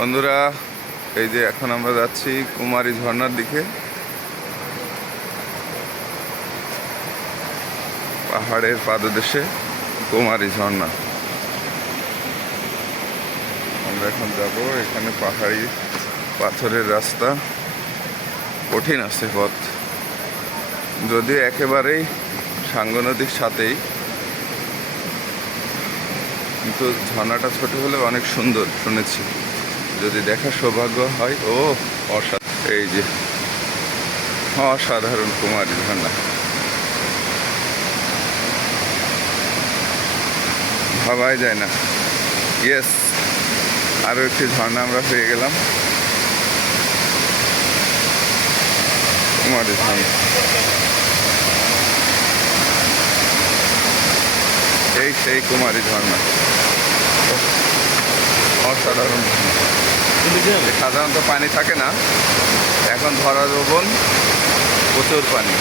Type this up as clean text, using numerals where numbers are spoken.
বন্ধুরা, এই যে এখন আমরা যাচ্ছি কুমারী ঝর্ণার দিকে। পাহাড়ের পাদদেশে কুমারী ঝর্ণা। আমরা এখন যাব। এখানে পাহাড়ি পাথরের রাস্তা, কঠিন আছে পথ, যদিও একেবারেই সাঙ্গো নদীর সাথেই, কিন্তু ঝর্ণাটা ছোট হলে অনেক সুন্দর শুনেছি। যদি দেখার সৌভাগ্য হয়, ও অসাধারণ! এই যে অসাধারণ কুমারী ঝর্ণা, ভাবাই যায় না। ইয়েস, আরও একটি ঝর্ণা আমরা পেয়ে গেলাম, কুমারী ঝর্ণা। এই সেই কুমারী ঝর্ণা, অসাধারণ। সাধারণত পানি থাকে না, এখন ধরা রোবন, প্রচুর পানি।